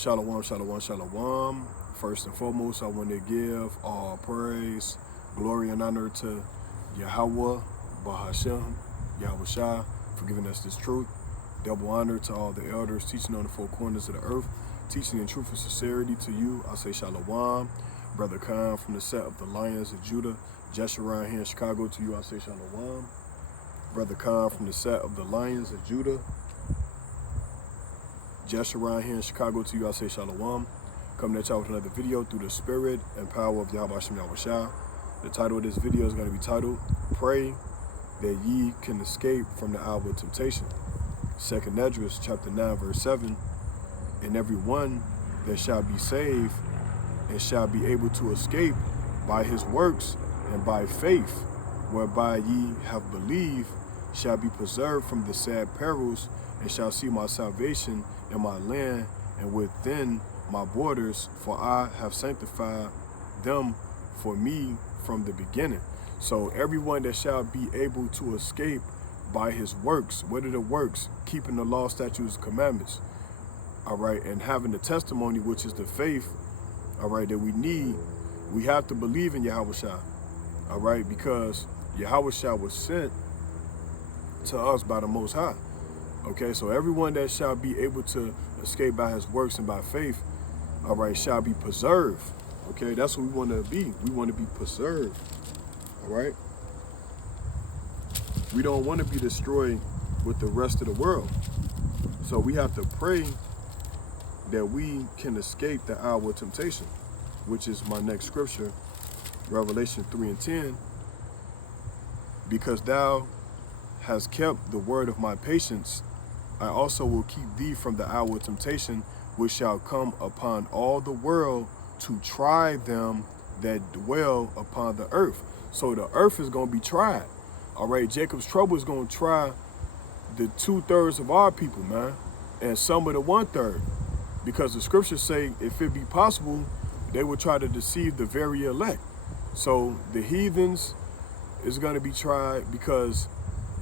Shalom, shalom, shalom. First and foremost, I want to give all praise, glory, and honor to Yahweh, Bahashem, Yahweh Shai, for giving us this truth. Double honor to all the elders teaching on the four corners of the earth, teaching in truth and sincerity to you. I say shalom. Brother Khan from the set of the Lions of Judah, Jeshurun here in Chicago, to you I say shalom. Brother Khan from the set of the Lions of Judah, Jeshurun here in Chicago, to you I say shalom. Coming at y'all with another video through the spirit and power of Yahweh Hashem Yahweh Shai. The title of this video is going to be titled, Pray That Ye Can Escape from the Hour of Temptation. 2nd Esdras chapter 9 verse 7. And every one that shall be saved and shall be able to escape by his works and by faith, whereby ye have believed, shall be preserved from the sad perils, and shall see my salvation in my land and within my borders, for I have sanctified them for me from the beginning. So everyone that shall be able to escape by his works, what are the works? Keeping the law, statutes, commandments, all right, and having the testimony, which is the faith, all right, that we need. We have to believe in Yahweh Shai, all right, because Yahweh Shai was sent to us by the Most High. Okay, so everyone that shall be able to escape by his works and by faith, all right, shall be preserved. Okay, that's what we want to be. We want to be preserved, all right? We don't want to be destroyed with the rest of the world. So we have to pray that we can escape the hour of temptation, which is my next scripture, Revelation 3:10. Because thou hast kept the word of my patience, I also will keep thee from the hour of temptation, which shall come upon all the world to try them that dwell upon the earth. So the earth is going to be tried. All right, Jacob's trouble is going to try the 2/3 of our people, man, and some of the 1/3. Because the scriptures say, if it be possible, they will try to deceive the very elect. So the heathens is going to be tried, because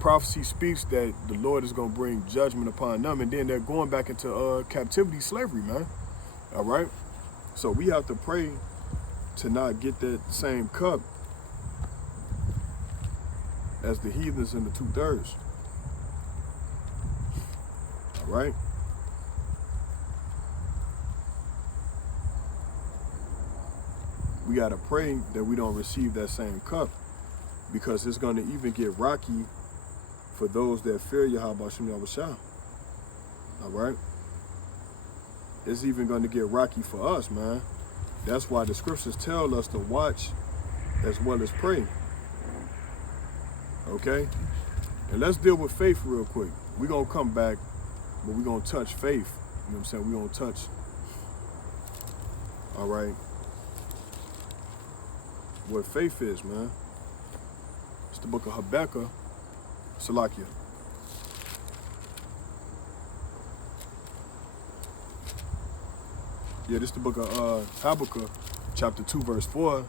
prophecy speaks that the Lord is going to bring judgment upon them, and then they're going back into captivity, slavery, man. All right? So we have to pray to not get that same cup as the heathens in the 2/3. All right? We got to pray that we don't receive that same cup, because it's going to even get rocky for those that fear Yahweh Hashem Yahweh Shai. All right? It's even going to get rocky for us, man. That's why the scriptures tell us to watch as well as pray. Okay? And let's deal with faith real quick. We're going to come back, but we're going to touch faith. You know what I'm saying? We're going to touch. All right? What faith is, man. It's the book of Habakkuk, Salakia. Yeah, this is the book of Habakkuk, chapter 2, verse 4.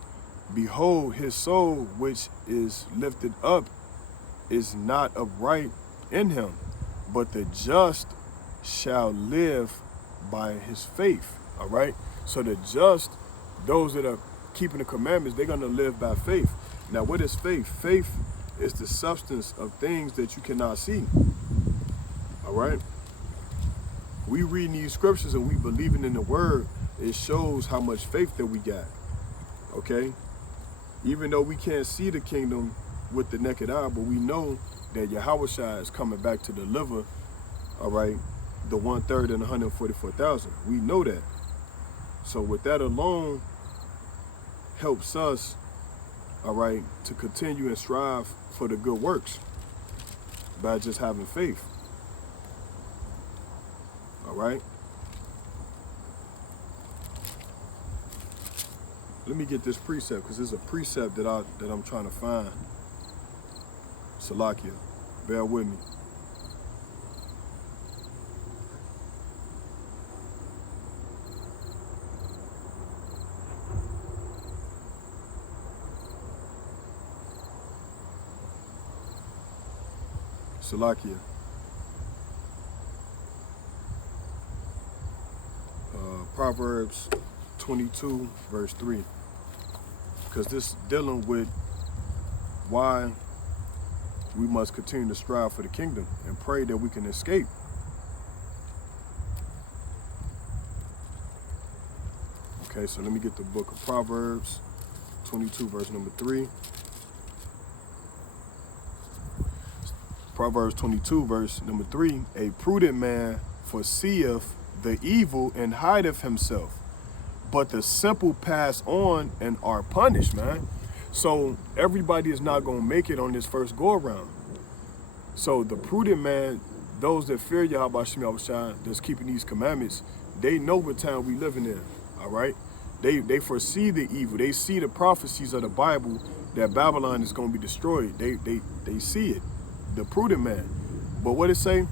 Behold, his soul, which is lifted up, is not upright in him, but the just shall live by his faith. All right? So the just, those that are keeping the commandments, they're going to live by faith. Now, what is faith? Faith is the substance of things that you cannot see. All right? We reading these scriptures and we believing in the word, it shows how much faith that we got. Okay? Even though we can't see the kingdom with the naked eye, but we know that Yahweh Shai is coming back to deliver, all right, the 1/3 and 144,000. We know that. So with that alone, helps us, all right, to continue and strive for the good works by just having faith. All right? Let me get this precept, because there's a precept that I'm trying to find. Salakia, bear with me. Salakia. Proverbs 22, verse 3. Because this is dealing with why we must continue to strive for the kingdom and pray that we can escape. Okay, so let me get the book of Proverbs 22, verse number 3. Proverbs 22, verse number 3. A prudent man foreseeth the evil and hideth himself, but the simple pass on and are punished, man. So everybody is not going to make it on this first go around. So the prudent man, those that fear Yahweh Shem Yahushua, that's keeping these commandments, they know what time we living in, all right? They foresee the evil. They see the prophecies of the Bible that Babylon is going to be destroyed. They see it, the prudent man. But what it say?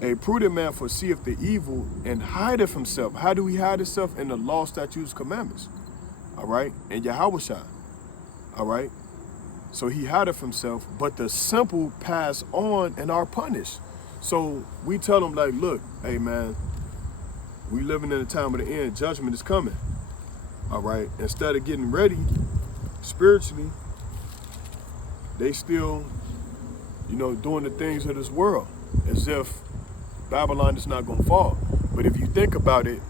A prudent man foreseeth the evil and hideth himself. How do he hide himself? In the law, statutes, commandments. All right? And Yahushua. All right? So he hideth himself, but the simple pass on and are punished. So we tell them, like, look, hey, man, we living in the time of the end. Judgment is coming. All right? Instead of getting ready spiritually, they still, doing the things of this world as if Babylon is not going to fall. But if you think about it,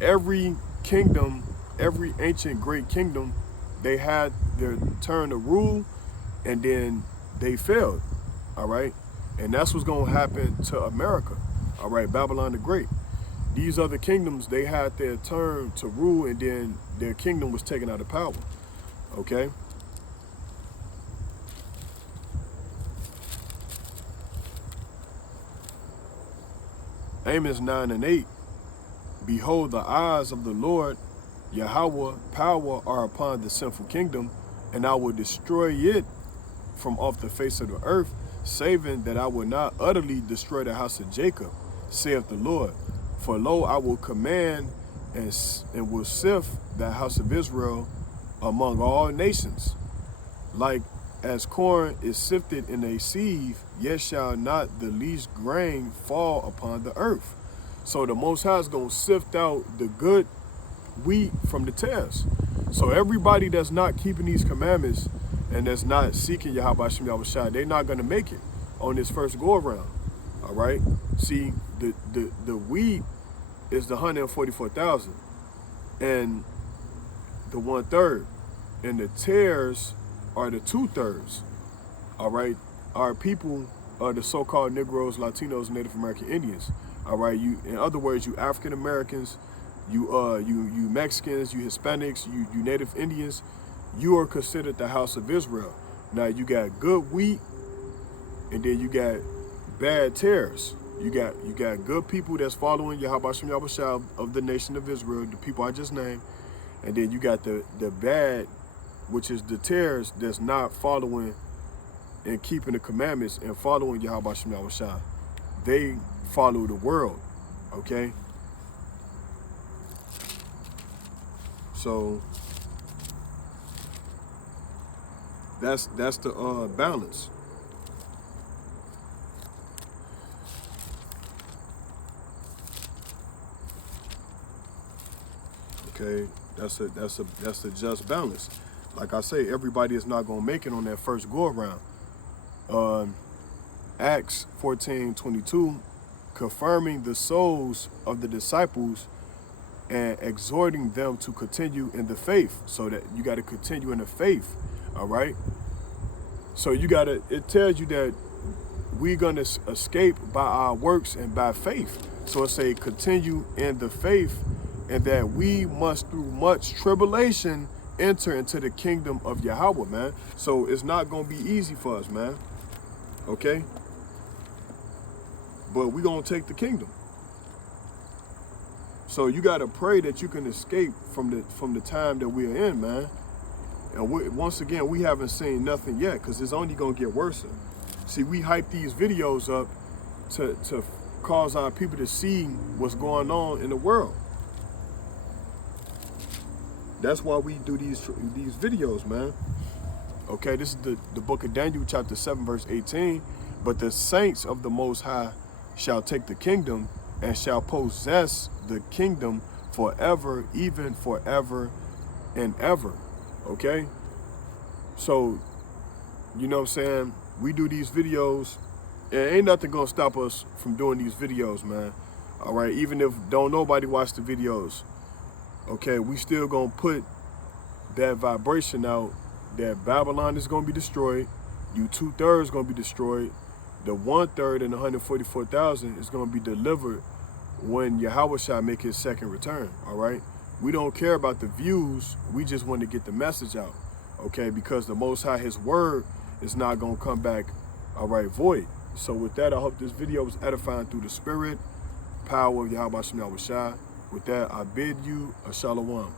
every kingdom, every ancient great kingdom, they had their turn to rule and then they failed. All right? And that's what's going to happen to America. All right? Babylon the Great. These other kingdoms, they had their turn to rule and then their kingdom was taken out of power. Okay? Amos 9 and 8. Behold, the eyes of the Lord, Yahweh, power are upon the sinful kingdom, and I will destroy it from off the face of the earth, saving that I will not utterly destroy the house of Jacob, saith the Lord. For lo, I will command and will sift the house of Israel among all nations. Like as corn is sifted in a sieve, yet shall not the least grain fall upon the earth. So the Most High is going to sift out the good wheat from the tares. So everybody that's not keeping these commandments and that's not seeking Yahweh Shem Yahushua, they're not going to make it on this first go around. All right? See, the wheat is the 144,000 and the 1/3, and the tares are the 2/3. All right, our people are the so-called Negroes, Latinos, Native American Indians. All right, in other words, you African Americans, you Mexicans, you Hispanics, you Native Indians, you are considered the house of Israel. Now you got good wheat, and then you got bad tares. You got good people that's following Yahweh Shem Yahushua of the nation of Israel, the people I just named, and then you got the bad, which is the tares that's not following and keeping the commandments and following Yahweh Shem Yahushua. They follow the world, okay? So that's the balance. Okay, that's a just balance. Like I say, everybody is not gonna make it on that first go around. Acts 14:22, confirming the souls of the disciples and exhorting them to continue in the faith. So that you got to continue in the faith. All right. So it tells you that we're gonna escape by our works and by faith. So it say continue in the faith, and that we must through much tribulation enter into the kingdom of Yahweh, man. So it's not gonna be easy for us, man. Okay? But we're gonna take the kingdom. So you gotta pray that you can escape from the time that we are in, man. And once again, we haven't seen nothing yet, because it's only gonna get worse. See, we hype these videos up to cause our people to see what's going on in the world. That's why we do these videos, man. Okay, this is the book of Daniel, chapter 7, verse 18. But the saints of the Most High shall take the kingdom, and shall possess the kingdom forever, even forever and ever. Okay? So, you know what I'm saying? We do these videos, and ain't nothing gonna stop us from doing these videos, man. All right, even if don't nobody watch the videos, okay, we still gonna put that vibration out that Babylon is gonna be destroyed, you 2/3 gonna be destroyed, the 1/3 and 144,000 is gonna be delivered when Yahushua make his second return. All right, we don't care about the views, we just want to get the message out, okay, because the Most High, his word is not gonna come back, all right, void. So with that, I hope this video was edifying through the spirit, power of Yahweh Shem Yahushua. With that, I bid you a shalom.